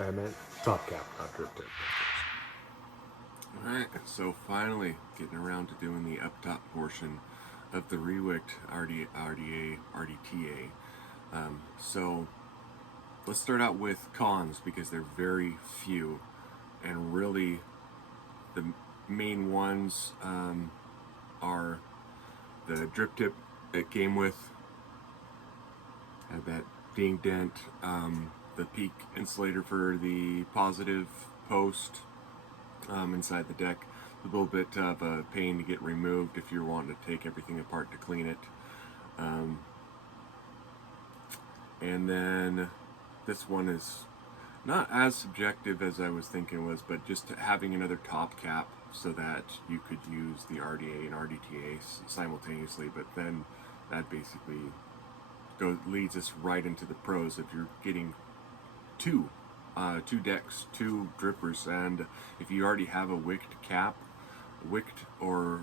I meant top cap, not drip tip. Alright, so finally getting around to doing the up top portion of the Rewick'd RDA, RDTA. So let's start out with cons because they're very few, and really the main ones are the drip tip it came with, had that ding dent, the peak insulator for the positive post inside the deck, a little bit of a pain to get removed if you're wanting to take everything apart to clean it. And then this one is not as subjective as I was thinking it was, but just having another top cap so that you could use the RDA and RDTA simultaneously, but then that basically leads us right into the pros if you're getting two decks, two drippers, and if you already have a wick'd cap, wick'd or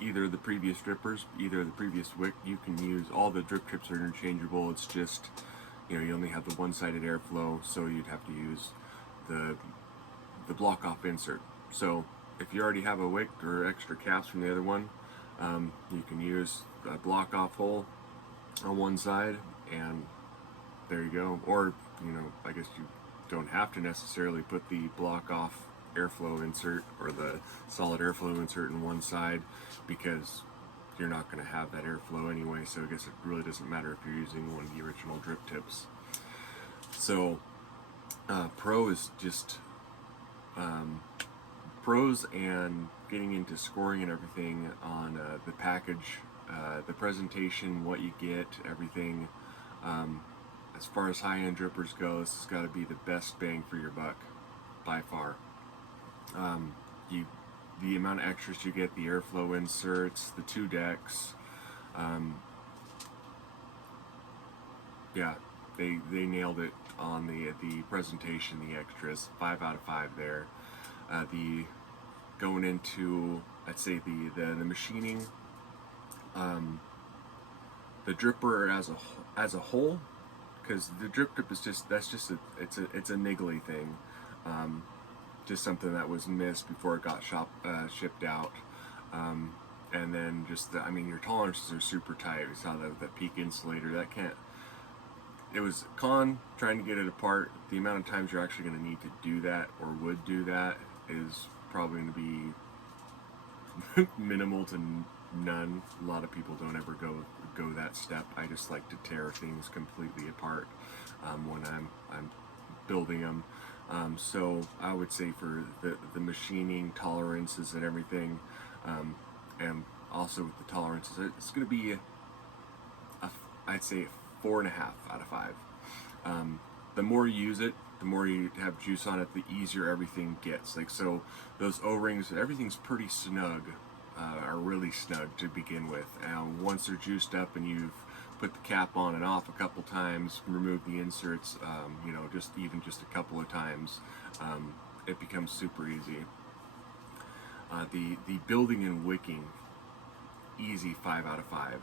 either the previous drippers, either the previous wick, you can use all the drip tips are interchangeable. It's just, you know, you only have the one-sided airflow, so you'd have to use the block off insert. So if you already have a wick or extra caps from the other one, you can use a block off hole on one side, and there you go. Or, you know, I guess you don't have to necessarily put the block off airflow insert or the solid airflow insert in one side, because you're not going to have that airflow anyway, so I guess it really doesn't matter if you're using one of the original drip tips. So pro is just pros and getting into scoring and everything on the package, the presentation, what you get, everything. As far as high-end drippers go, this has got to be the best bang for your buck by far. The amount of extras you get, the airflow inserts, the two decks, yeah, they nailed it on the presentation, the extras. 5 out of 5 there. The going into, I'd say the machining, the dripper as a whole, because the drip tip is just it's a niggly thing, just something that was missed before it got shipped out, and then just I mean, your tolerances are super tight. We saw the peak insulator that can't. It was a con trying to get it apart. The amount of times you're actually going to need to do that or would do that is probably going to be minimal to none. A lot of people don't ever go that step. I just like to tear things completely apart when I'm building them. So I would say for the machining tolerances and everything, and also with the tolerances, it's going to be I'd say 4.5 out of 5. The more you use it, the more you have juice on it, the easier everything gets. Like, so those O-rings, everything's pretty snug, are really snug to begin with. Once they're juiced up and you've put the cap on and off a couple times, remove the inserts, you know, just a couple of times, it becomes super easy. The building and wicking, easy 5 out of 5.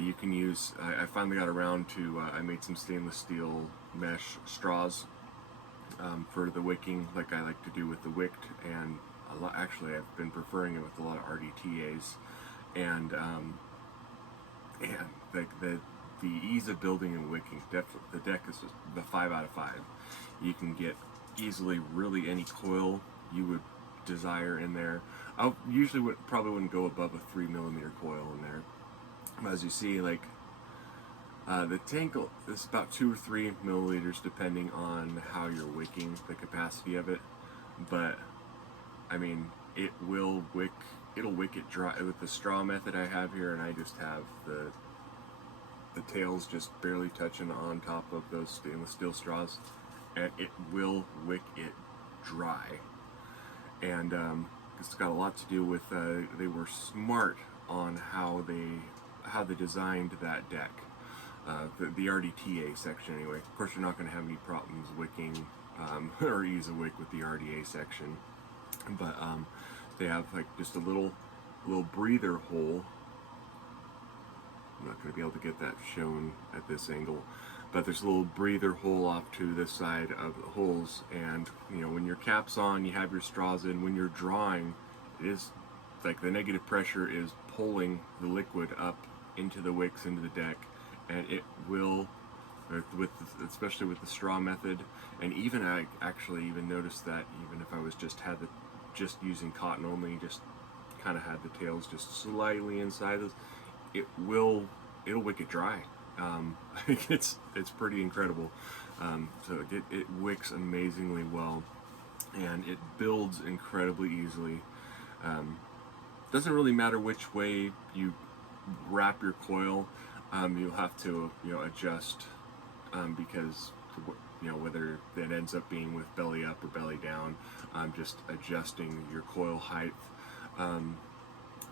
You can use, I finally got around to, I made some stainless steel mesh straws for the wicking, like I like to do with the wick'd, and actually I've been preferring it with a lot of RDTAs, and the ease of building and wicking, the deck is the 5 out of 5. You can get easily really any coil you would desire in there. I usually probably wouldn't go above a 3mm coil in there. As you see, like the tank is about 2 or 3 milliliters depending on how you're wicking, the capacity of it. But I mean, it'll wick it dry with the straw method I have here, and I just have the tails just barely touching on top of those stainless steel straws, and it will wick it dry. And it's got a lot to do with they were smart on how they designed that deck, the RDTA section anyway. Of course, you're not going to have any problems wicking or ease a wick with the RDA section, but they have like just a little breather hole. I'm not going to be able to get that shown at this angle, but there's a little breather hole off to the side of the holes, and you know, when your cap's on, you have your straws in. When you're drawing, it is like the negative pressure is pulling the liquid up into the wicks, into the deck, and it will, especially with the straw method. And even I actually even noticed that even if I was just using cotton only, just kind of had the tails just slightly inside those, it'll wick it dry. It's pretty incredible. So it wicks amazingly well, and it builds incredibly easily. Doesn't really matter which way you wrap your coil. You'll have to adjust, because whether it ends up being with belly up or belly down, just adjusting your coil height. I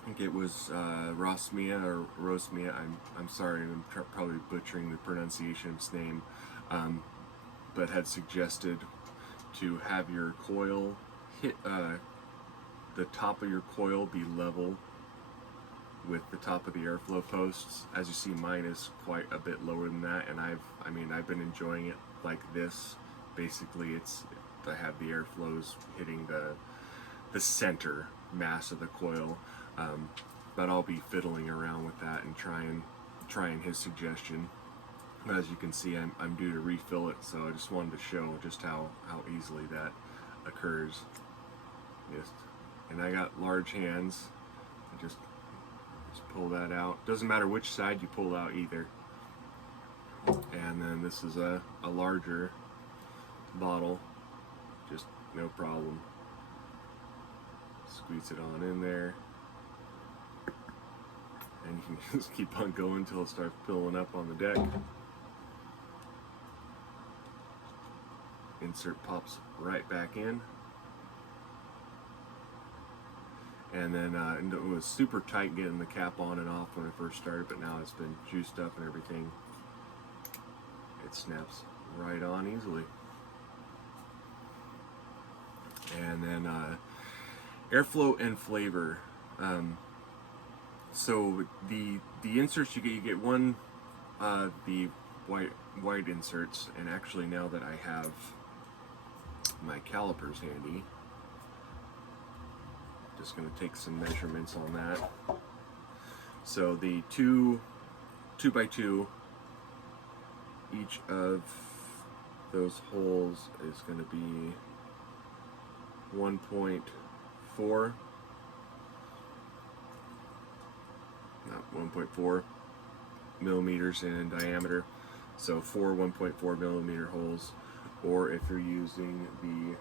think it was Rosmia or Rosmia. I'm sorry, I'm probably butchering the pronunciation of his name, but had suggested to have your coil hit the top of your coil be level with the top of the airflow posts. As you see, mine is quite a bit lower than that, and I've been enjoying it like this. Basically, I have the airflows hitting the center mass of the coil, but I'll be fiddling around with that and trying his suggestion. But as you can see, I'm due to refill it, so I just wanted to show just how easily that occurs. And I got large hands. I just pull that out. Doesn't matter which side you pull out either. And then this is a larger bottle, just no problem. Squeeze it on in there, and you can just keep on going until it starts filling up on the deck. Insert pops right back in. And then it was super tight getting the cap on and off when I first started, but now it's been juiced up and everything. It snaps right on easily. And then airflow and flavor. So the inserts you get one, the white inserts, and actually now that I have my calipers handy, just going to take some measurements on that. So the 2x2, each of those holes is going to be 1.4, not 1.4 millimeters in diameter. So 4 1.4 millimeter holes, or if you're using the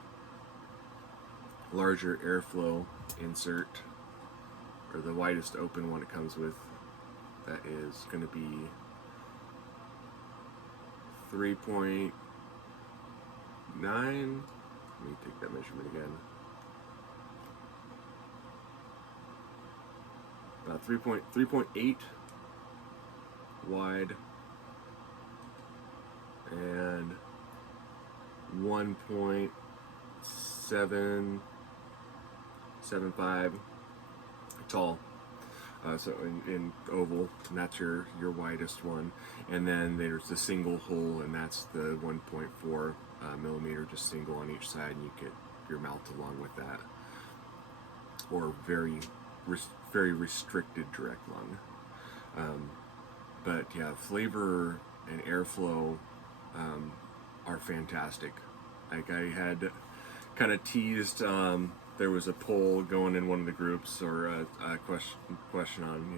larger airflow insert, or the widest open one it comes with, that is going to be 3.9. Let me take that measurement again. About 3.8 wide and 1.775 tall. So in oval, and that's your widest one. And then there's the single hole, and that's the 1.4 millimeter, just single on each side, and you get your mount along with that. Or very restricted direct lung. But yeah, flavor and airflow are fantastic. Like I had kind of teased, there was a poll going in one of the groups, or a question on,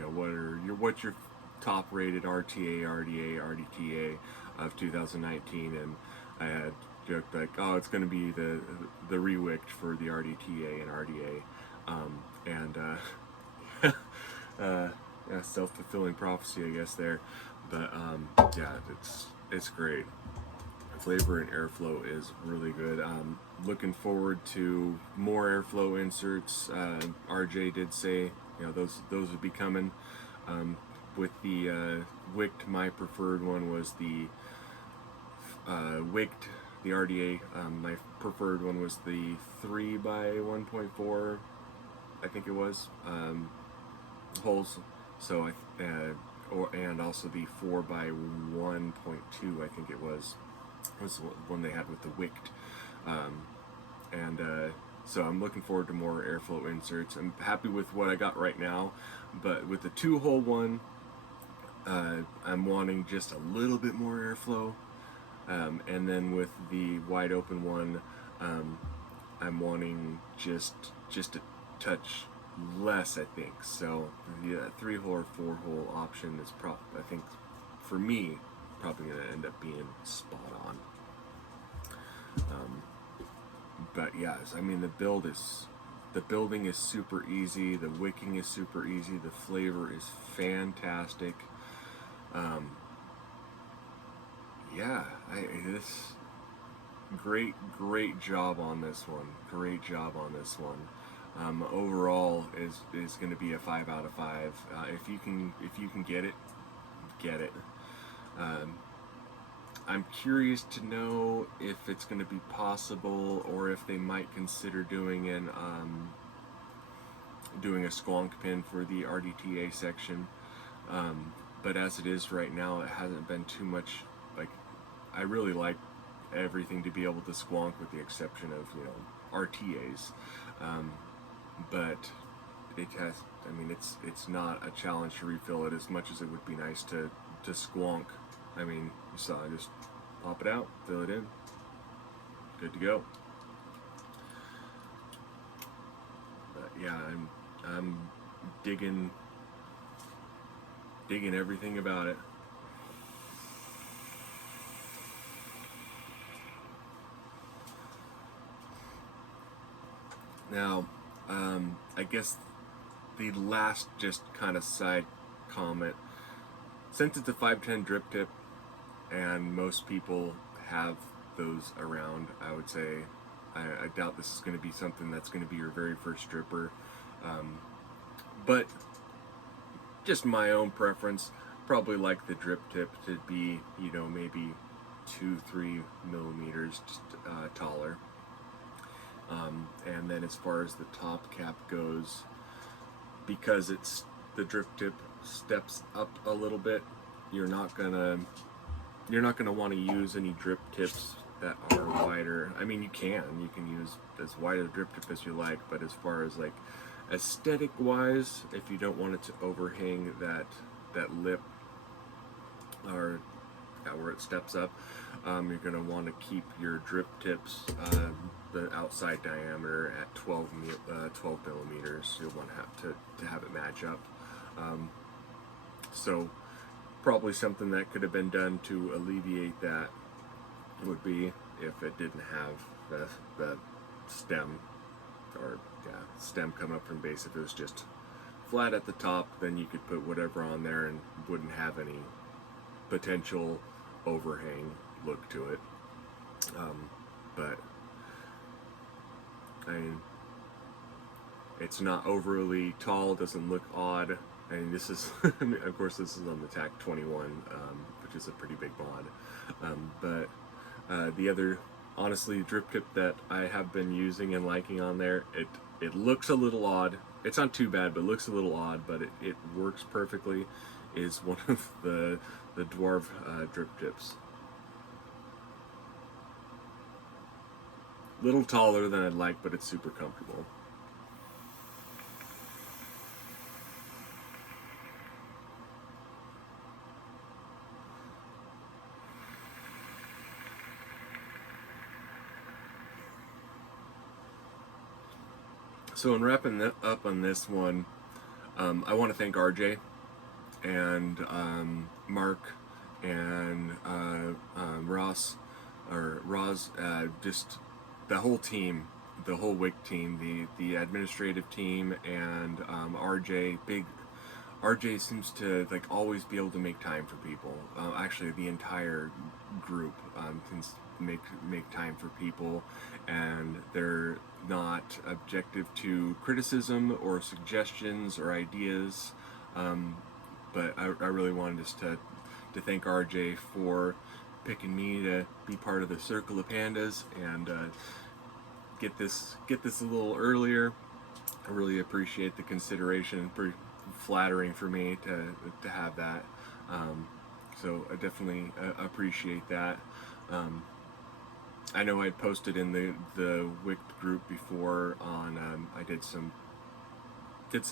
what's your top rated RTA, RDA, RDTA of 2019, and I had joked like, oh, it's going to be the Rewick'd for the RDTA and RDA, yeah, self-fulfilling prophecy, I guess there, but yeah, it's great. Flavor and airflow is really good. Looking forward to more airflow inserts. RJ did say, those would be coming. With the wick'd, my preferred one was the wick'd, the RDA. My preferred one was the 3x1.4, I think it was, holes. So and also the 4x1.2, I think it was the one they had with the wick'd. So I'm looking forward to more airflow inserts. I'm happy with what I got right now, but with the 2-hole one, I'm wanting just a little bit more airflow, and then with the wide open one, I'm wanting just a touch less, I think. So the 3-hole or 4-hole option is I think for me probably going to end up being spot on. But yeah, I mean the building is super easy, the wicking is super easy, the flavor is fantastic. Yeah, this great job on this one. Great job on this one. Overall is going to be a 5 out of 5. If you can get it, get it. I'm curious to know if it's going to be possible, or if they might consider doing a squonk pin for the RDTA section. But as it is right now, it hasn't been too much. Like, I really like everything to be able to squonk, with the exception of RTAs. But it has. I mean, it's not a challenge to refill it as much as it would be nice to squonk. I mean, you saw, I just pop it out, fill it in, good to go. But yeah, I'm digging everything about it. Now, I guess the last just kind of side comment, since it's a 510 drip tip and most people have those around, I would say I doubt this is going to be something that's going to be your very first dripper. But just my own preference, probably like the drip tip to be, maybe 2-3 millimeters taller. And then as far as the top cap goes, because the drip tip steps up a little bit, you're not gonna want to use any drip tips that are wider. I mean, you can use as wide a drip tip as you like, but as far as like aesthetic wise, if you don't want it to overhang that lip, or where it steps up, you're gonna want to keep your drip tips, the outside diameter at 12 millimeters. You'll want to have to have it match up. So probably something that could have been done to alleviate that would be if it didn't have the stem, or stem come up from base. If it was just flat at the top, then you could put whatever on there and wouldn't have any potential overhang look to it. But I mean, it's not overly tall, doesn't look odd. I mean, this is, of course, this is on the TAC 21, which is a pretty big mod. But the other, honestly, drip tip that I have been using and liking on there, it looks a little odd. It's not too bad, but looks a little odd, but it works perfectly, is one of the dwarf drip tips. Little taller than I'd like, but it's super comfortable. So in wrapping up on this one, I want to thank RJ and Mark and Roz, just the whole team, the whole WIC team, the administrative team, and RJ. RJ seems to like always be able to make time for people. Actually, the entire group can make time for people, and they're not objective to criticism or suggestions or ideas. But I really wanted just to thank RJ for picking me to be part of the Circle of Pandas and get this a little earlier. I really appreciate the consideration. Pretty flattering for me to have that. So I definitely appreciate that. I know I posted in the wick'd group before on I did some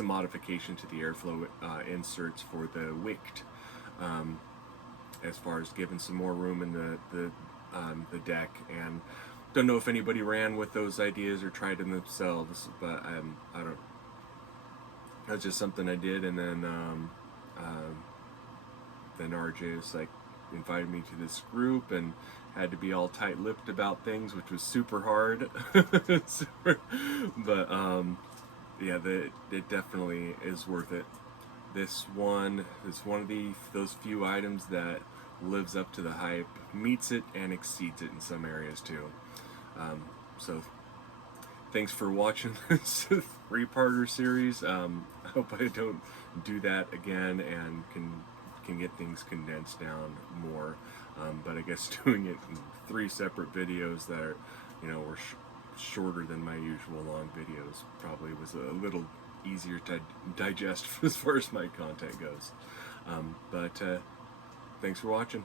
modification to the airflow inserts for the wick'd, as far as giving some more room in the deck, and don't know if anybody ran with those ideas or tried them themselves, but I don't. That's just something I did, and then RJ was like, invited me to this group and had to be all tight-lipped about things, which was super hard. But yeah, it definitely is worth it. This one is one of those few items that lives up to the hype, meets it and exceeds it in some areas too. So thanks for watching this three-parter series. I hope I don't do that again and can get things condensed down more. But I guess doing it in 3 separate videos that are, were shorter than my usual long videos probably was a little easier to digest as far as my content goes. But thanks for watching.